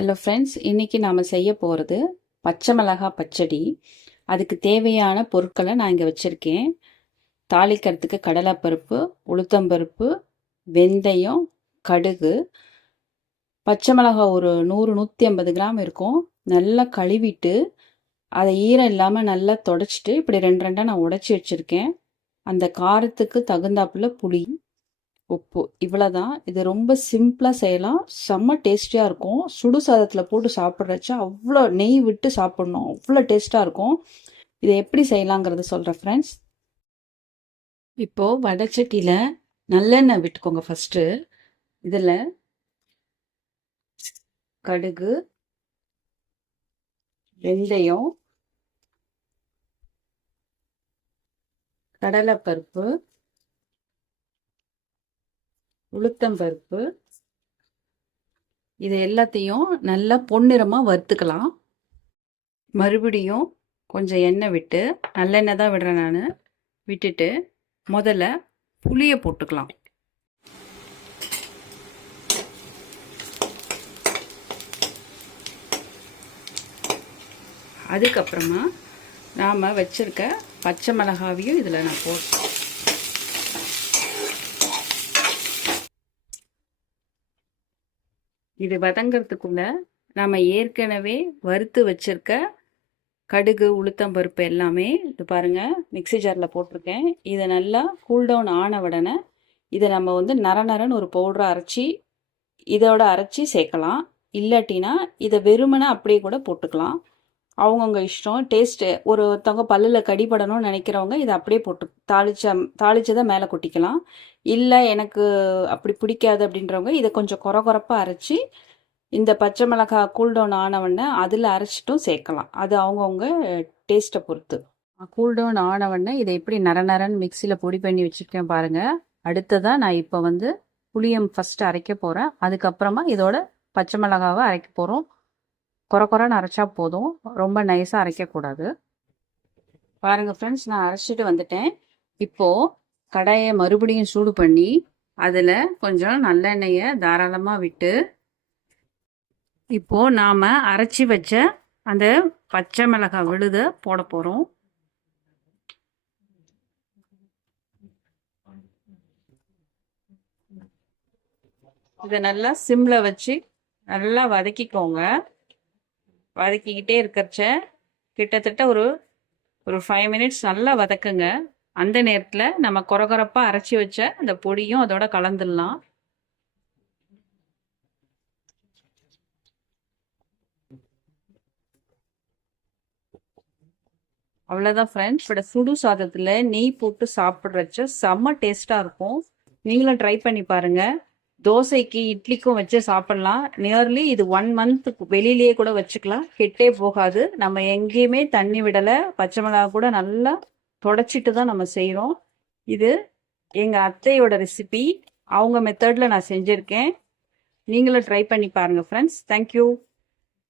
Hello friends, இன்னைக்கு நாம் செய்ய போகிறது பச்சை மிளகாய் பச்சடி. அதுக்கு தேவையான பொருட்களை நான் இங்கே வச்சுருக்கேன். தாளிக்கிறதுக்கு கடலைப்பருப்பு, உளுத்தம்பருப்பு, வெந்தயம், கடுகு, பச்சை மிளகாய் ஒரு 100-150 கிராம் இருக்கும். நல்லா கழுவிட்டு அதை ஈரம் இல்லாமல் நல்லா தொடச்சிட்டு இப்படி ரெண்டு ரெண்டாக நான் உடச்சி வச்சுருக்கேன். அந்த காரத்துக்கு தகுந்தாப்புல புளி, உப்பு, இவ்வளோதான். இது ரொம்ப சிம்பிளாக செய்யலாம், செம்ம டேஸ்டியாக இருக்கும். சுடு சாதத்தில் போட்டு சாப்பிட்றச்ச அவ்வளோ நெய் விட்டு சாப்பிட்ணும், அவ்வளோ டேஸ்ட்டாக இருக்கும். இதை எப்படி செய்யலாங்கிறத சொல்கிறேன் ஃப்ரெண்ட்ஸ். இப்போது வடைச்சட்டியில் நல்லெண்ணெய் விட்டுக்கோங்க. ஃபஸ்ட்டு இதில் கடுகு, வெந்தயம், கடலைப்பருப்பு, உளுத்தம்பருப்பு, இது எல்லாத்தையும் நல்லா பொன்னிறமாக வறுத்துக்கலாம். மறுபடியும் கொஞ்சம் எண்ணெய் விட்டு, நல்லெண்ணெய் தான் விடுறேன் நான், விட்டுட்டு முதல்ல புளியை போட்டுக்கலாம். அதுக்கப்புறமா நாம் வச்சுருக்க பச்சை மிளகாவையும் இதில் நான் போட்டேன். இது வதங்கிறதுக்குள்ள நாம் ஏற்கனவே வறுத்து வச்சிருக்க கடுகு, உளுத்தம்பருப்பு எல்லாமே இது பாருங்கள் மிக்சி ஜாரில் போட்டிருக்கேன். இதை நல்லா கூல்டவுன் ஆன உடனே இதை நம்ம வந்து நரநரன்னு ஒரு பவுடரை அரைச்சி இதோட அரைச்சி சேர்க்கலாம். இல்லாட்டினா இதை வெறுமனை அப்படியே கூட போட்டுக்கலாம், அவங்கவுங்க இஷ்டம். டேஸ்ட்டு ஒருத்தவங்க பல்லில் கடிபடணும்னு நினைக்கிறவங்க இதை அப்படியே போட்டு தாளிச்சதை மேலே கொட்டிக்கலாம். இல்லை எனக்கு அப்படி பிடிக்காது அப்படின்றவங்க இதை கொஞ்சம் கொரப்பாக அரைச்சி இந்த பச்சை மிளகாய் கூல்டவுன் ஆனவொடனே அதில் அரைச்சிட்டும் சேர்க்கலாம். அது அவங்கவுங்க டேஸ்ட்டை பொறுத்து. கூல்டவுன் ஆனவொடனே இதை எப்படி நரநரன்னு மிக்சியில் பொடி பண்ணி வச்சுருக்கேன் பாருங்கள். அடுத்ததாக நான் இப்போ வந்து புளியம் ஃபஸ்ட்டு அரைக்க போகிறேன். அதுக்கப்புறமா இதோட பச்சை மிளகாவை அரைக்க போகிறோம். கொரன்னு அரைச்சா போதும், ரொம்ப நைஸாக அரைக்கக்கூடாது. பாருங்கள் ஃப்ரெண்ட்ஸ், நான் அரைச்சிட்டு வந்துட்டேன். இப்போது கடாயை மறுபடியும் சூடு பண்ணி அதில் கொஞ்சம் நல்லெண்ணெயை தாராளமாக விட்டு இப்போது நாம் அரைச்சி வச்ச அந்த பச்சை மிளகாய் விழுதை போட போகிறோம். இதை நல்லா சிம்மில் வச்சு நல்லா வதக்கிக்கோங்க. வதக்கிக்கிட்டே இருக்கிறச்ச கிட்டத்தட்ட ஒரு 5 மினிட்ஸ் நல்லா வதக்குங்க. அந்த நேரத்தில் நம்ம கொரப்பாக அரைச்சி வச்ச அந்த பொடியும் அதோட கலந்துடலாம். அவ்வளோதான் ஃப்ரெண்ட்ஸ். இப்போ சுடு சாதத்தில் நெய் போட்டு சாப்பிட்றச்ச செம்ம டேஸ்ட்டாக இருக்கும். நீங்களும் ட்ரை பண்ணி பாருங்கள். தோசைக்கு இட்லிக்கும் வச்சு சாப்பிட்லாம். நியர்லி இது 1 மந்த்துக்கு வெளியிலேயே கூட வச்சுக்கலாம், கெட்டே போகாது. நம்ம எங்கேயுமே தண்ணி விடலை, பச்சை மிளகா கூட நல்லா தொடச்சிட்டு தான் நம்ம செய்கிறோம். இது எங்கள் அத்தையோட ரெசிபி, அவங்க மெத்தடில் நான் செஞ்சுருக்கேன். நீங்களும் ட்ரை பண்ணி பாருங்கள் ஃப்ரெண்ட்ஸ். தேங்க்யூ.